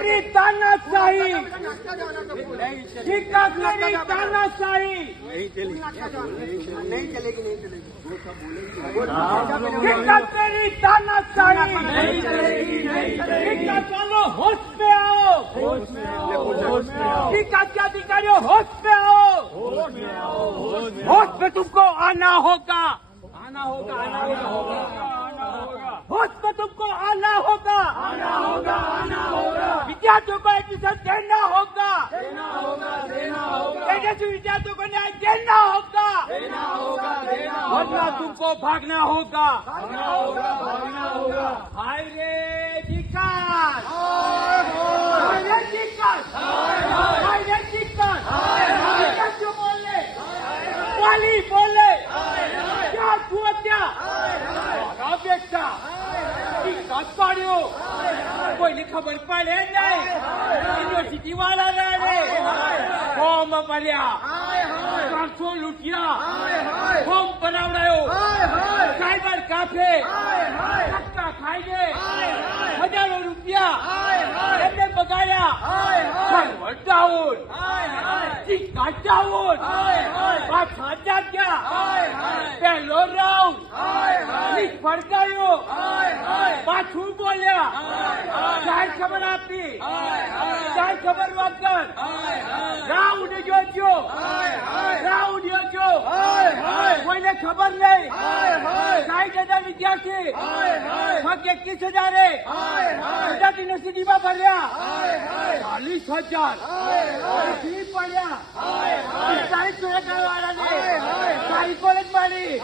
तेरी तानाशाही ठिका तेरी तानाशाही ठिका तेरी तानाशाही ठिका चलो होश में आओ ठिका के अधिकारियों होश में आओ होश में तुमको आना होगा आना होगा आना होगा आना होगा होश में तुमको आना होगा आना होगा आना होगा विद्यार्थियों को एडमिशन देना होगा देना होगा देना होगा तेजस्वी विद्यार्थियों को न्याय देना होगा देना होगा देना वरना तुमको भागना होगा भागना होगा भागना होगा हाय रे विकास हाय रे विकास हाय रे विकास विकास जो बोले वाली बोले વિકાસ પાડ્યો કોઈને ખબર પડે નહીં યુનિવર્સિટી વાળા રે ફોર્મ પડ્યા ત્રણસો લૂંટ્યા ફોર્મ બનાવડાયો સાયબર કાફે ધક્કા ખાઈને હજારો રૂપિયા એમને બગાડ્યા ડાઉન વિકાસ ડાઉન પાછા જાગ્યા પહેલો રાઉન્ડ ગયો પાછું બોલ્યા. જાહેર ખબર આપી. જાહેર ખબર વગર. રાઉન્ડ જોજો રાઉન્ડ કોઈને ખબર નહીં સાઠ હજાર વિદ્યાર્થી ફક્ત એકવીસ હજારે ગુજરાત યુનિવર્સિટીમાં ભર્યા ચાલીસ હજાર ફી પડ્યા પિસ્તાલીસ ટકા વાળાને સારી કોલેજ મળી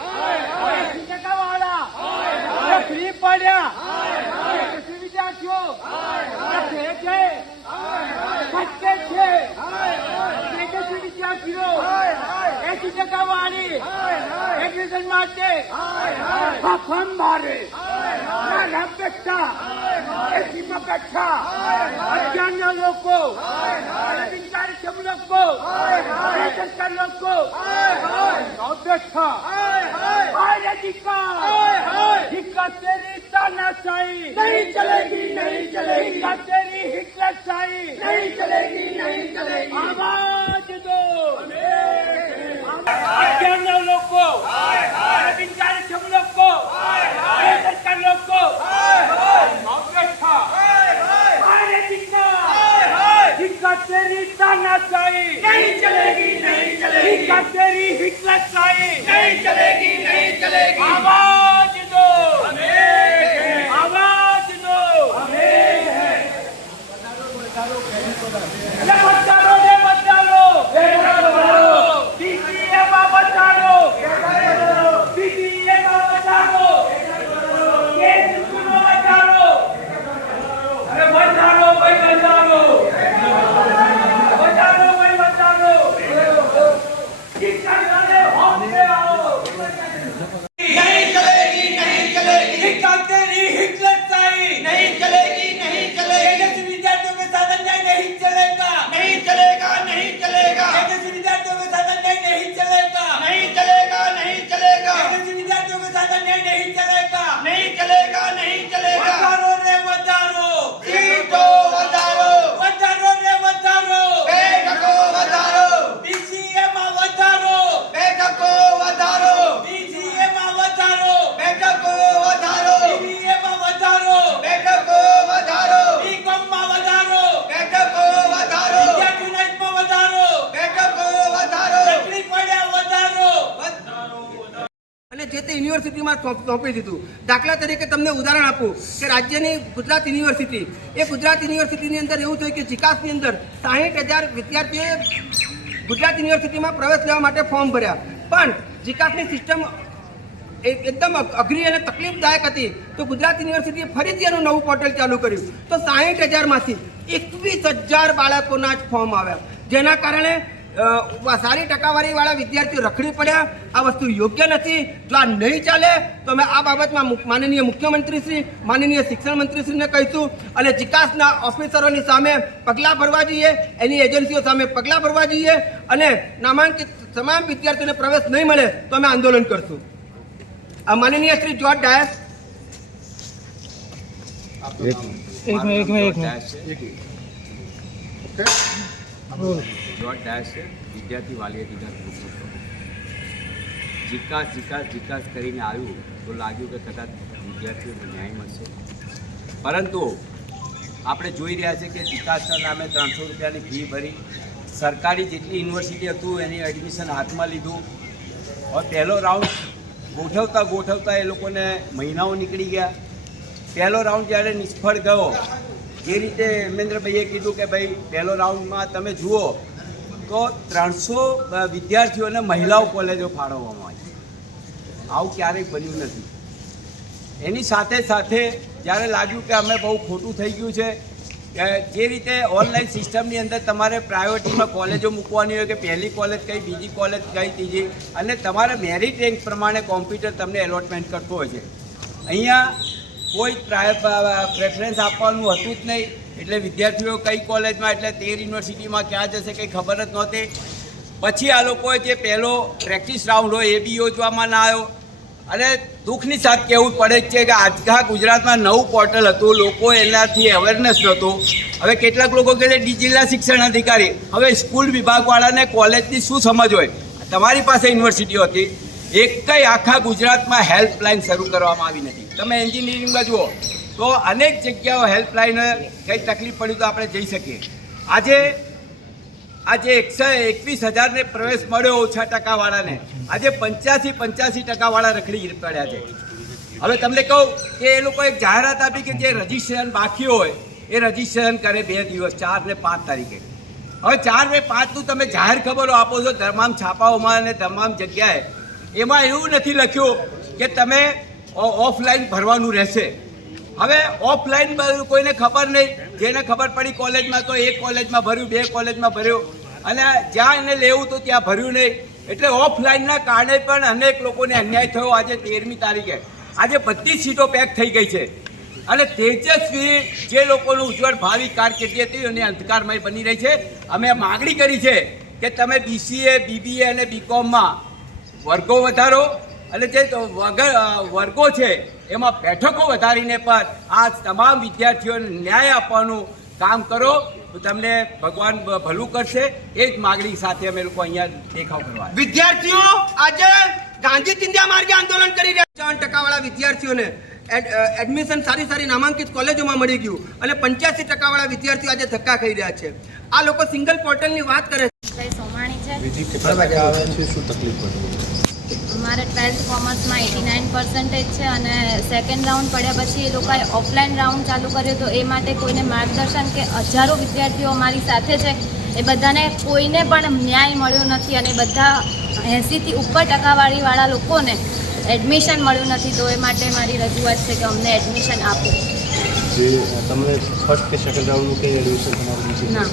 એસી ટકા વાળા ફ્રી પડ્યા વિદ્યાર્થીઓ છે છે ભટકે છે વિદ્યાર્થીઓ એસી ટકા વાળી માટે ફફમ મારે અપેક્ષા બેઠા અગિયારના લોકો કાર્યક્રમ લોકો બેદરકાર લોકો અપેક્ષા તેરી નહીં ચલેગી નહીં ચલેગી દીકા તેરી હિટલરશાહી નહીં ચલેગી નહીં ચલેગી આવાજ नहीं चलेगी नहीं चलेगी दिक्कत तेरी हिटलरशाही नहीं चलेगी नहीं चलेगी नहीं चलेगा नहीं चलेगा नहीं चलेगा વધારો રે વધારો सीटो વધારો વધારો રે વધારો બેઠકો વધારો બીસીએ માં વધારો બેઠકો યુનિવર્સિટીમાં સોંપી દીધું. દાખલા તરીકે તમને ઉદાહરણ આપું કે રાજ્યની ગુજરાત યુનિવર્સિટી. એ ગુજરાત યુનિવર્સિટીની અંદર એવું થયું કે જીકાસની અંદર સાહીઠ હજાર વિદ્યાર્થીઓએ ગુજરાત યુનિવર્સિટીમાં પ્રવેશ લેવા માટે ફોર્મ ભર્યા. પણ ચિકાસની સિસ્ટમ એકદમ અઘ- અઘરી અને તકલીફદાયક હતી. તો ગુજરાત યુનિવર્સિટીએ ફરીથી એનું નવું પોર્ટલ ચાલુ કર્યું. તો સાહીઠ હજારમાંથી એકવીસ હજાર બાળકોના જ ફોર્મ આવ્યા. જેના કારણે સારી ટકાવારી વાળા વિદ્યાર્થીઓ રખડી પડ્યા. આ વસ્તુ યોગ્ય નથી. જો આ નહીં ચાલે તો અમે આ બાબતમાં માનનીય મુખ્યમંત્રી શ્રી માનનીય શિક્ષણ મંત્રીશ્રીને કહીશું અને વિકાસના ઓફિસરોની સામે પગલાં ભરવા જોઈએ એની એજન્સીઓ સામે પગલાં ભરવા જોઈએ અને નામાંકિત તમામ વિદ્યાર્થીઓને પ્રવેશ નહીં મળે તો અમે આંદોલન કરશું. આ માનનીય શ્રી જોર્જ ડાયસ. જોર્જ ડાયસ. છે વિદ્યાર્થી વાલી અધિકાર ગ્રુપનો પ્રમુખ જીકાસ જીકાસ જીકાસ કરીને આવ્યું તો લાગ્યું કે કદાચ વિદ્યાર્થીઓને ન્યાય મળશે પરંતુ આપણે જોઈ રહ્યા છે કે જીકાસના નામે ત્રણસો રૂપિયાની ફી ભરી સરકારી જેટલી યુનિવર્સિટી હતું એની એડમિશન હાથમાં લીધું હવે પહેલો રાઉન્ડ ગોઠવતા ગોઠવતા એ લોકોને મહિનાઓ નીકળી ગયા પહેલો રાઉન્ડ જ્યારે નિષ્ફળ ગયો જે રીતે હેમેન્દ્રભાઈએ કીધું કે ભાઈ, પહેલો રાઉન્ડમાં તમે જુઓ, તો ત્રણસો વિદ્યાર્થીઓને મહિલાઓ કોલેજો ફાળવવામાં આવી આવું ક્યારેય બન્યું નથી. એની સાથે સાથે જ્યારે લાગ્યું કે અમે બહુ ખોટું થઈ ગયું છે, કે જે રીતે ઓનલાઈન સિસ્ટમની અંદર તમારે પ્રાયોરિટીમાં કોલેજો મૂકવાની હોય કે પહેલી કોલેજ કઈ બીજી કોલેજ કઈ ત્રીજી, અને તમારે મેરિટ રેન્ક પ્રમાણે કોમ્પ્યુટર તમને એલોટમેન્ટ કરતો હોય છે. અહીંયા કોઈ પ્રેફરન્સ આપવાનું હતું જ નહીં. એટલે વિદ્યાર્થીઓ કઈ કોલેજમાં એટલે તેર યુનિવર્સિટીમાં ક્યાં જશે કંઈ ખબર જ નહોતી. પછી આ લોકોએ જે પહેલો પ્રેક્ટિસ રાઉન્ડ હોય એ બી યોજવામાં ના આવ્યો. અને દુઃખની સાથ કહેવું પડે છે કે આજકા ગુજરાતમાં નવું પોર્ટલ હતું, લોકો એનાથી અવેરનેસ નહોતું. હવે કેટલાક લોકો કહે છે જિલ્લા શિક્ષણ અધિકારી. હવે સ્કૂલ વિભાગવાળાને કોલેજની શું સમજ હોય? તમારી પાસે યુનિવર્સિટીઓ હતી. એકય આખા ગુજરાતમાં હેલ્પલાઇન શરૂ કરવામાં આવી નથી. તમે એન્જિનિયરિંગમાં જુઓ, તો અનેક જગ્યાઓ હેલ્પલાઇન કંઈ તકલીફ પડી તો આપણે જઈ શકીએ. આજે આજે એકસો એકવીસ હજારને પ્રવેશ મળ્યો ઓછા ટકાવાળાને. આજે પંચ્યાસી પંચ્યાસી ટકાવાળા રખડી પડ્યા છે. હવે તમને કહું કે એ લોકો એક જાહેરાત આપી કે જે રજીસ્ટ્રેશન બાકી હોય, એ રજીસ્ટ્રેશન કરે બે દિવસ, ચાર ને પાંચ તારીખે. હવે ચાર ને પાંચનું તમે જાહેર ખબરો આપો છો, તમામ છાપાઓમાં અને તમામ જગ્યાએ. એમાં એવું નથી લખ્યું કે તમે ઓફલાઈન ભરવાનું રહેશે. હવે ઓફલાઈન કોઈને ખબર નહીં. જેને ખબર પડી કોલેજમાં તો એક કોલેજમાં ભર્યું, બે કોલેજમાં ભર્યું. અને જ્યાં એને લેવું તો ત્યાં ભર્યું નહીં. એટલે ઓફલાઈનના કારણે પણ અનેક લોકોને અન્યાય થયો આજે તેરમી તારીખે. આજે બધી સીટો પેક થઈ ગઈ છે. અને તેજસ્વી જે લોકોનું ઉજ્જવળ ભાવિ કારકિર્દી હતી અને અંધકારમય બની રહી છે. અમે માગણી કરી છે કે તમે બીસીએ બીબીએ અને બીકોમમાં વર્ગો વધારો અને જે વગર વર્ગો છે, એમાં બેઠકો વધારીને પણ આ તમામ વિદ્યાર્થીઓને ન્યાય આપવાનું કામ કરો. તમને ભગવાન ભલું કરશે. એ જ માગણી સાથે અમે લોકો અહીંયા દેખાવ કરવા વિદ્યાર્થીઓ, આજે ગાંધી ચિંધ્યા માર્ગે આંદોલન કરી રહ્યા પંચાવન ટકાવાળા વિદ્યાર્થીઓને એડ- એડમિશન સારી સારી નામાંકિત કોલેજોમાં મળી ગયું અને પંચ્યાસી ટકાવાળા વિદ્યાર્થીઓ આજે ધક્કા ખાઈ રહ્યા છે. આ લોકો સિંગલ પોર્ટલની વાત કરે છે સોમાણી છે? વિધિ કેટલા ટકા આવે છે શું તકલીફ પડે? અમારે ટ્વેલ્થ કોમર્સમાં એટી નાઇન પર્સન્ટેજ છે અને સેકન્ડ રાઉન્ડ પડ્યા પછી એ લોકોએ ઓફલાઈન રાઉન્ડ ચાલુ કર્યો તો એ માટે કોઈને માર્ગદર્શન કે હજારો વિદ્યાર્થીઓ અમારી સાથે છે. એ બધાને કોઈને પણ ન્યાય મળ્યો નથી અને બધા એંસીથી ઉપર ટકાવાળીવાળા લોકોને એડમિશન મળ્યું નથી તો એ માટે મારી રજૂઆત છે કે અમને એડમિશન આપો. જે તમને ફર્સ્ટ કે સેકન્ડ રાઉન્ડનું કંઈ એડમિશન તમારું ના.